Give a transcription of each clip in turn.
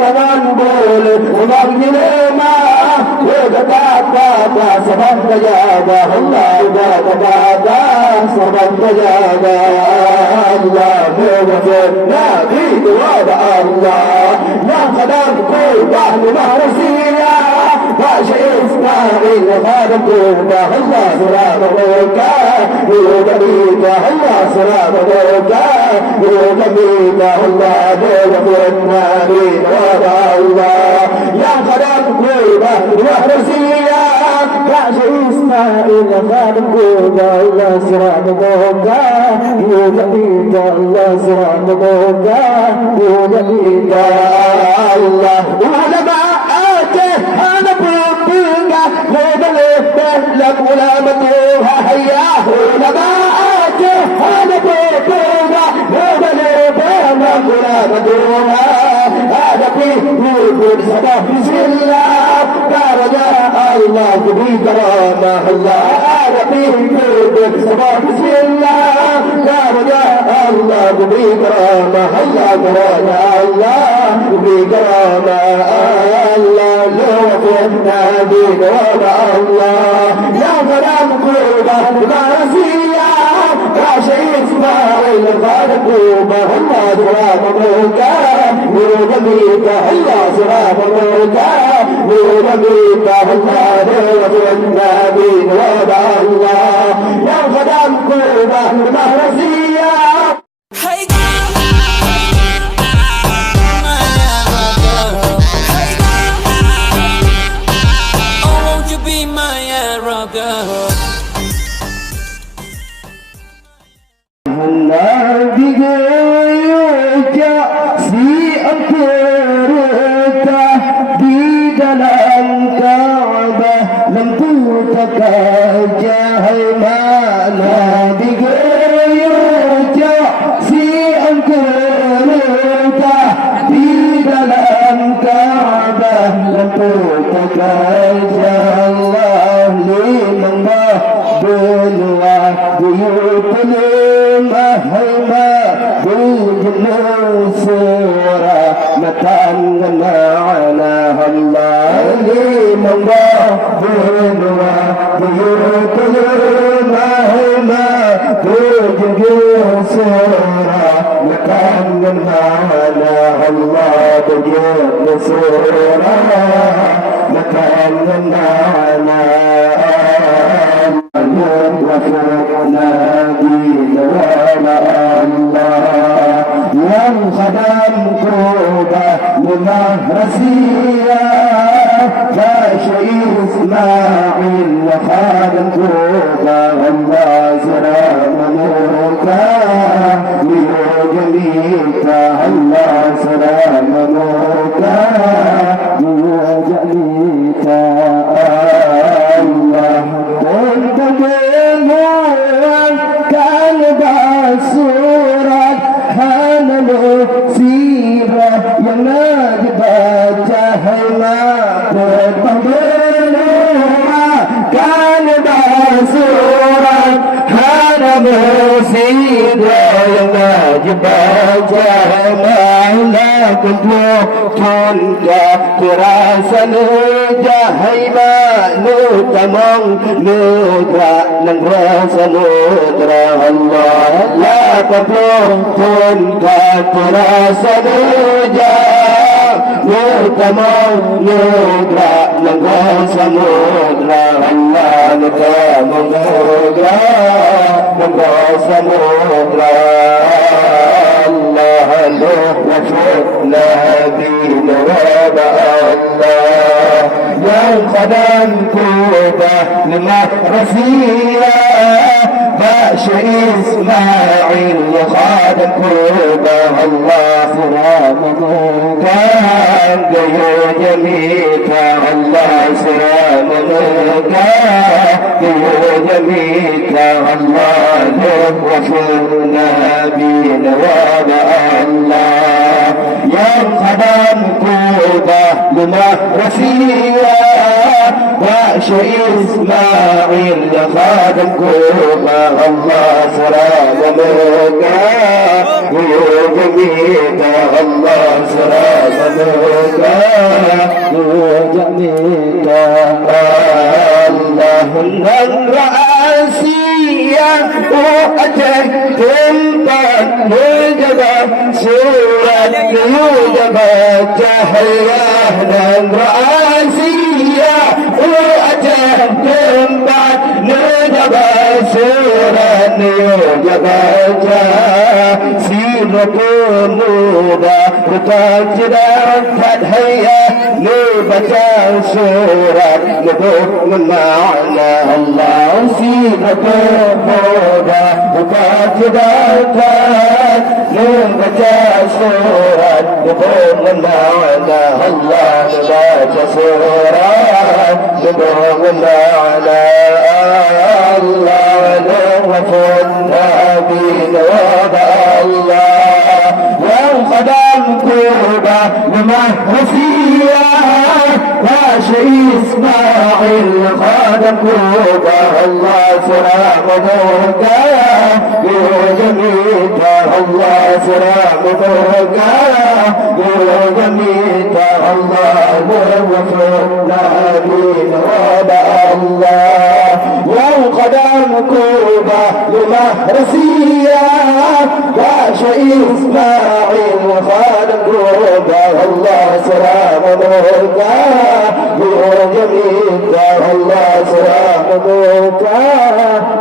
كمان بول ومغني ما وقتا سبب تجابه الله وقتا سبب تجابه الله بوجه نبي وضع الله يا قدام كل أهل مرسية وشيء إسماعيل خادم قوته الله سلام روكا يوجبيك الله سلام روكا يوجبيك الله بوجه النبي وضع الله يا قدام كل أهل مرسية وشيء إسماعيل خادم قوته الله سلام روكا يوجبيك الله سلام روكا يوجبيك الله ولمعاته أنا بروبيك لبلفه لك ولامتوها هياه ولمعاته أنا بروبيك لبلفه لك ولامتوها هذا فيه نور صباح بسم الله درجاء الله بكرامه الله هذا فيه نور صباح بسم الله درجاء الله بكرامه الله درجاء الله بكرامه الله يوفقنا بك وضع الله يا غلام قربه مرسيه يا شيء اسماعيل خالقوبه الله سلام موكا يوجبيك الله سلام موكا يوجبيك الله يوفقنا بك وضع الله يا غلام قربه مرسيه إسماعيل خادم كوبا الله سلام موكا ويوجبيك الله سلام موكا تحية من رأسية وأتهتم بعد ندب سورة يوجب سيرة نوبة وتجرى تحية نوبة سورة نبوك من معنى الله سيرة نوبة وتجرى نوبة سورة نبوك من معنى الله نبوك سورة نبوك من معنى الله وفنا بنوبة الله والقدم كوبة لمهرسية لا شيء إسماعيل قدم كوبة الله سلام موكا بوجميتا الله سلام موكا بوجميتا الله وفنا بنوبة الله والقدم كوبة لمهرسية لا شيء إسماعيل خادم كوبة الله سلام موكا بوجميتا الله سلام موكا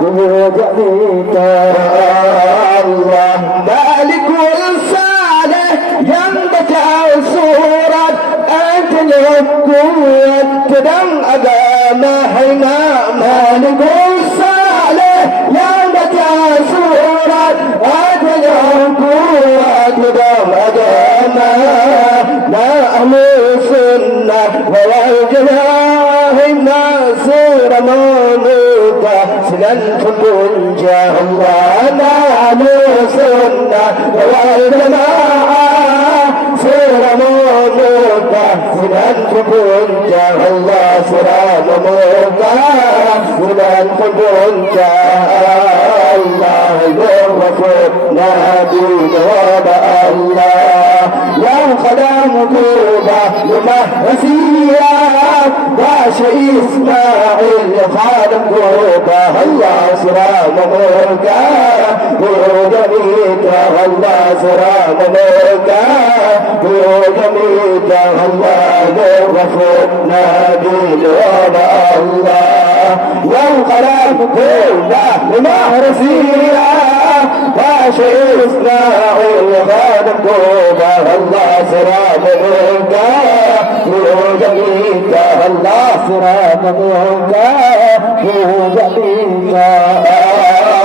بوجميتا الله مالك الصالح ينبتع صورة أنت القوة تدم أقام حما مالك الصالح ينبتع صورة أنت القوة تدم أقام لا أهل سنة ولا الجماعة الناصر موتا سنن تنجا الله لا أهل سنة ولا الجماعة سير موتا سنن تنجا الله سلام موتا سنن تنجا الله يغفر نبي وباء الله يا خدام كوبة لمهرسية لا شيء إسماعيل خادم كوبة الله سلام موتا بوجميتا الله سلام موتا بوجميتا الله يغفر نبي وباء الله يا خدام كوبة لمهرسية لا شيء إسماعيل خادم كوبة الله سلام موتا بوجميتا الله سلام موتا بوجميتا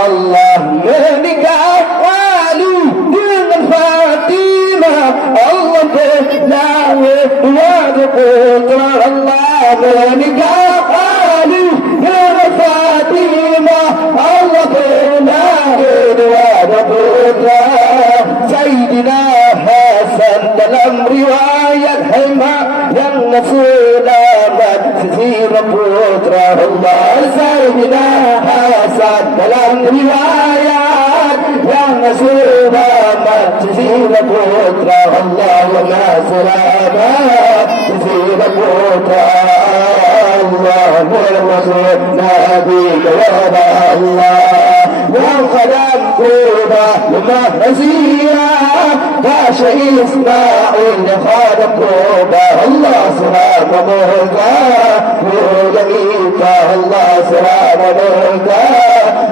الله منك أقوالي دين الفاتمة الله تلاوي وقدر الله منك أقوالي دين الفاتمة الله تلاوي وقدر سيدنا حسن الأمر رواية حما ينسول من تزير قدر الله سيدنا حسن الأمر روايات ينسول من تزير قدر الله وما سلامات تزير قدر الله والرسول نبي وراء الله والقدم كوبة لمهرسية لا شيء إسماعيل خادم كوبة الله سلام موتا بوجميتا الله سلام موتا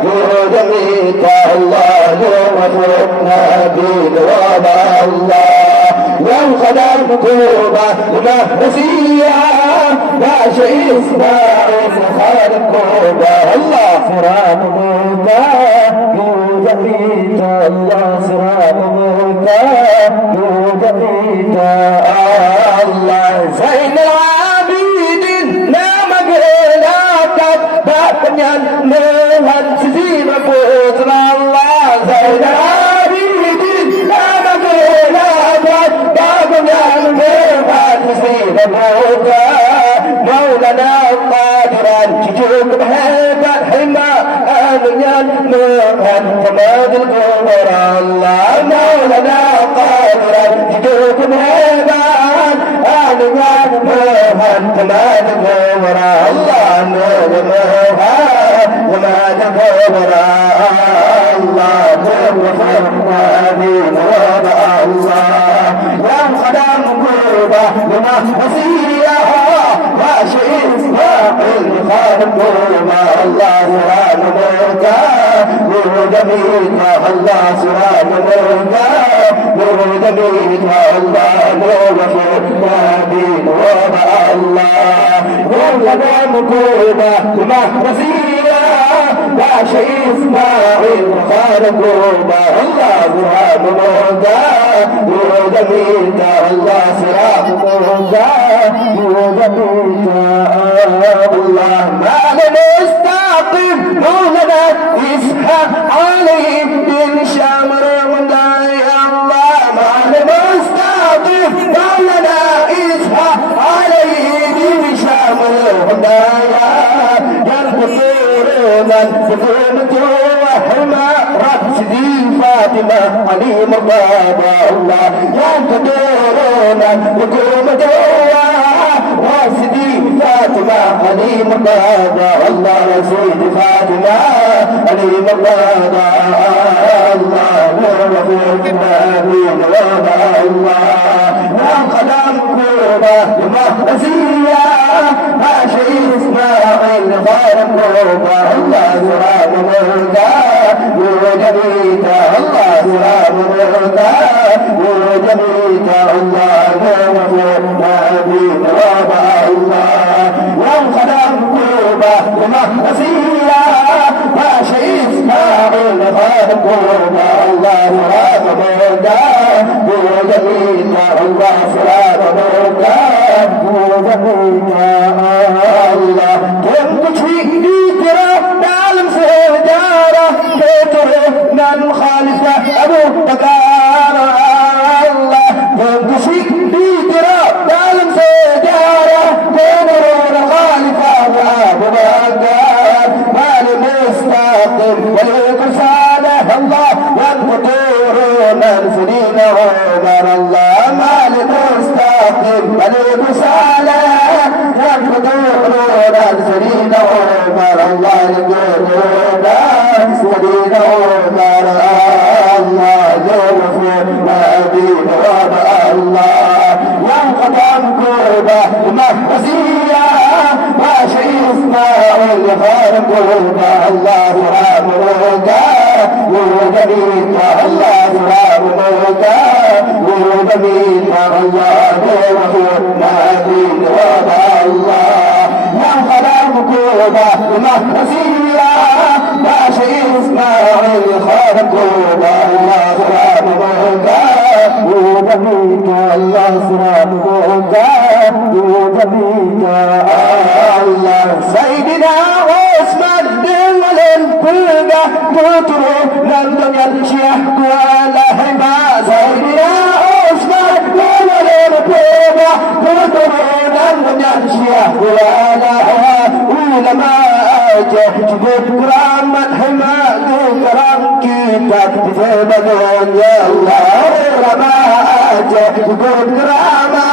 بوجميتا الله يومنا بنوابا الله والقدم كوبة لمهرسية لا شيء إسماعيل خادم كوبة الله سلام موتا بوجميتا الله سلام موتا بوجميتا الله زين العابدين لا مقلاك باقيا نوهد سزيم فوزنا الله زين العابدين لا مقلاك باقيا نوهد سزيم فوزنا مولانا قادرا تجوك بهذا الحما آمنيا نوهد كماد القمر الله مولانا قادرا تجوك بهذا آمنيا نوهد كماد القمر الله نور موها وما القمر الله توفقنا دين وضع الله يا خدام قربة لما وسيلة يا شيء إسماعيل خادم قربة الله سراد مرجع نور جميلك الله سراد مرجع نور جميلك الله نور وفقنا دين وضع الله يا خدام قربة لما وسيلة يا شيء إسماعيل خادم قربة الله سراد مرجع نور جميلك الله سراد مرجع نور جميلك الله ما لنستعقب مولانا إسحاق عليه بن شامر مدعي الله ما لنستعقب مولانا إسحاق عليه بن شامر مدعي ينقصر من سكونة وحما رأسدي فاطمة علي مرضى الله ينقصر من سكونة وسيدي فاطمة علي مرضى الله سيدي فاطمة علي مرضى الله نور في النبي وضع الله يا قدم قربة مهزية ما شيء إسماعيل خارم قربة الله سراب مرضى نور جميلك الله سراب مرضى نور جميلك الله نور في النبي وضع الله يا قدم قربة مهزية ما شيء إسماعيل خارم قربة الله سراب مرضى نور جميلك الله سراب مرضى نور جميلك الله كم تشوي ترى تعلم سجارة ترى من خالفة أبو بكر الله كم تشوي ترى تعلم سجارة ترى خالفة أبو بكر ما لمستقيم وليكن صالح الله ينقطون السنين عمر الله ما لمستقيم وليكن صالح ينقطون السنين عمر الله ينقطون السنين عمر الله يغفر ما بين وضع الله ينقطع قربة مهزية ما شيء إسماعيل خارم قربة الله سراب مرجع وجميلك الله سراب مرجع وجميلك الله يغفر ما بين وضع الله ينقطع قربة مهزية ما شيء إسماعيل خارم قربة الله سراب مرجع وجميلك الله سراب مرجع وجميلك الله سيدنا عثمان دولن كلنا تطرو لندن الشيخ ولا هبا سيدنا عثمان دولن كلنا تطرو لندن الشيخ ولا علماء جهد كرام الحماد كرام كتاب تفهم يا الله علماء جهد كرام كرام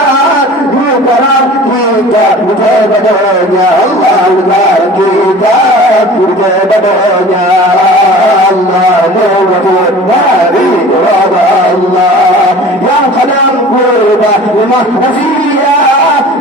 كتاب تفهم يا الله كتاب تفهم يا الله نور النبي وضع الله يا قدم قربة مهزية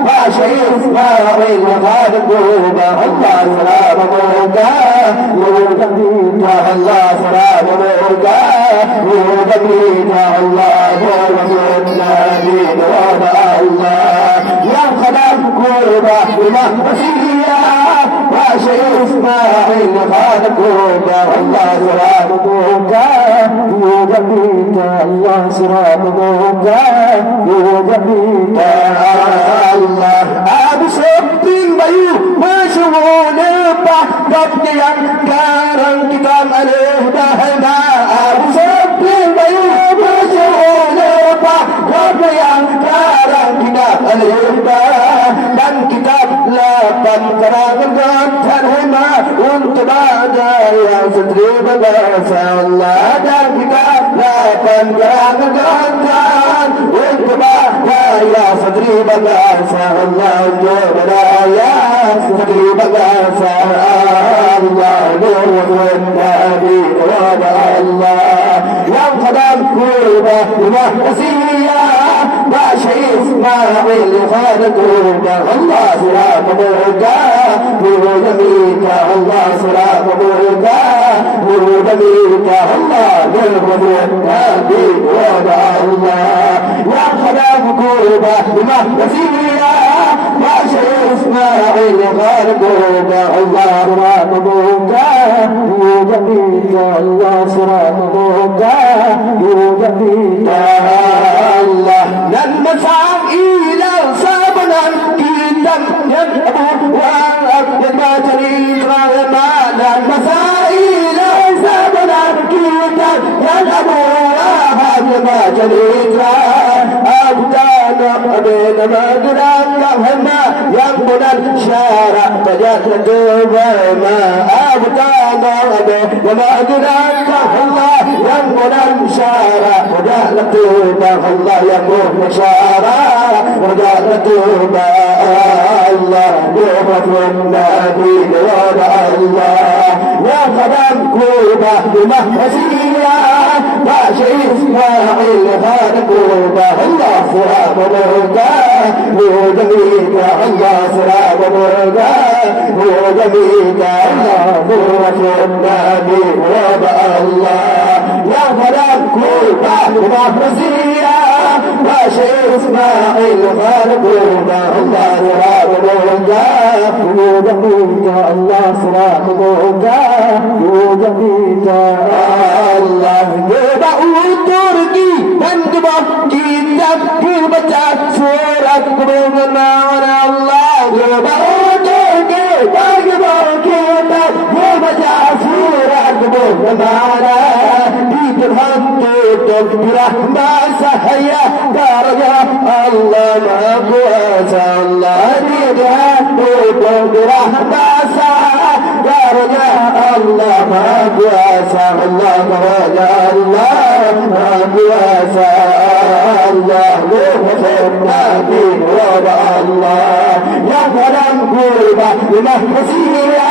ما شيء إسماعيل خالد قربة الله سلام مرجع وجميلك الله سلام مرجع وجميلك الله نور النبي وضع الله يا قدم قربة مهزية ما شيء إسماعيل خالد قربة الله سلام مرجع وجميلك الله سلام مرجع وجميلك الله أبو سبتين بيو مشغول بحدك yang karang kita malih dahana Abu Sabin bayu mashghul bahdak yang karang kita malih dan kitab lapan karangan terhema untuk baca yang sedri bahasa Allah dan kitab lapan karangan untuk baca yang sedri bahasa Allah untuk baca yang sedri bahasa Allah الله نور النبي وضع الله يا قدام كوبا بمحسية ما شيء إسماعيل خالقوبا الله سلام موجا ورود ميكا الله سلام موجا ورود ميكا الله نور النبي وضع الله يا قدام كوبا بمحسية ما شيء إسماعيل خالقوبا الله سلام موجا ورود ميكا الله سلام موجا ورود ميكا الله نلمسام إلى صابنا كيدا ينبو وما تريد ما نلمسام إلى صابنا كيدا ينبو وما تريد أبدانا بين مدران لهما ينبنا الشارع فجأت ما أبدانا بين مدران لهما ينبنا الشارع فجأت الله يمر شارع وجعلت الله يوم النبي وضع الله يا قدام كوبا بمحسية ما شيء إسماعيل خالقوبا الله سلام مرقا وجميك الله سلام مرقا وجميك الله نور النبي وضع الله يا قدام كوبا بمحسية ما شيء إسماعيل خالقوبا الله سلام مرقا وجميك الله سلام مرقا وجميك الله تركي تنقبض كتاب كلمة سورة قبولنا على الله تركي تنقبض كتاب كلمة سورة قبولنا على بيترهم تكبره ما سحيا درجة الله ما قوة الله بيترهم تكبره ما سحيا درجة الله ما قوة الله درجة الله ما قوة الله نوحنا دين وضع الله يا فلان قوبة بمحسية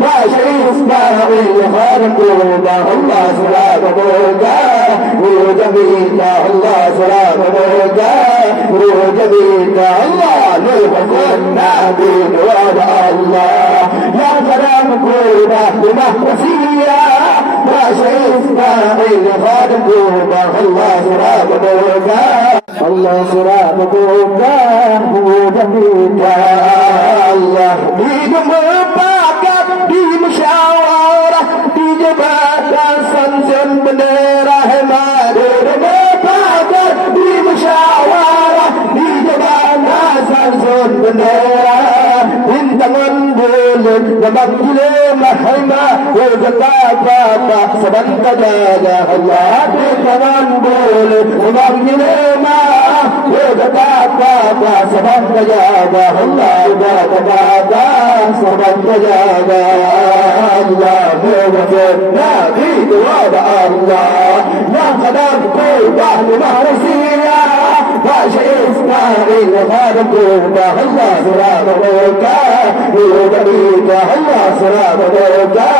ما شيء إسماعيل خالقوبة الله سلام موجا وجميك الله سلام موجا وجميك الله نوحنا دين وضع الله يا فلان قوبة بمحسية ما شيء إسماعيل خالقوبة الله سلام موجا الله سلام موجا وجميك الله بيدم باكر بمشاورة بجبهة سنسن بنيره ما بيدم باكر بمشاورة بجبهة سنسن بنيره انت من بولد ومقتل محيما وزكاة سبنت جاجا الله انت من بولد ومقتل وزكاة سبنت جاجا الله وزكاة سبنت جاجا الله وجدنا بيد وضع الله يا قدام قوبة لمهرسية ما شيء إسماعيل خالقوبة الله سلام موجا وجميك الله سلام موجا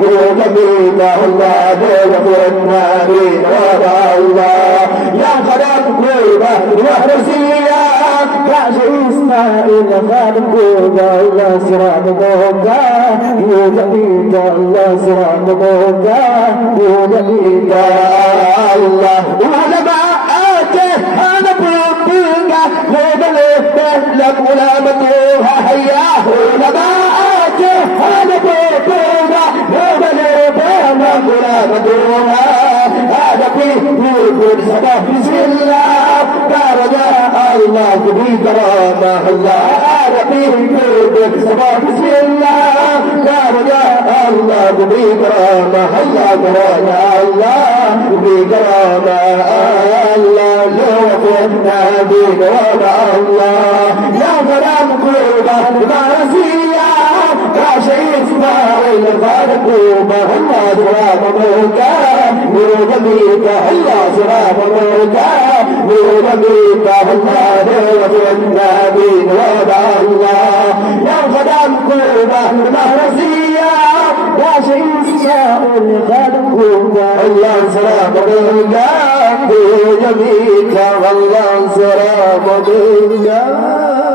وجميك الله وجدنا بيد وضع الله يا قدام قوبة لمهرسية ما شيء إسماعيل خالقوبة الله سلام موجا وجميك الله سلام موجا وجميك الله علماء أنا بوبيكا لبلبه لك ولامتوها هياه علماء أنا بوبيكا لبلبه لك ولامتوها هذا فيه يقول سبح بسم الله درجة الله بكرامة الله هذا فيه يقول سبح بسم الله درجة الله بكرامة الله درجة الله بكرامة الله لوحنا بكرامة الله يا غلام قوبة بمرسية يا شيء إسماعيل خالقوبة الله سلام موجا وجميك الله سلام موجا وجميك الله لوحنا بكرامة الله يا غلام قوبة بمرسية الله سلام بالله يميك والله سلام بالله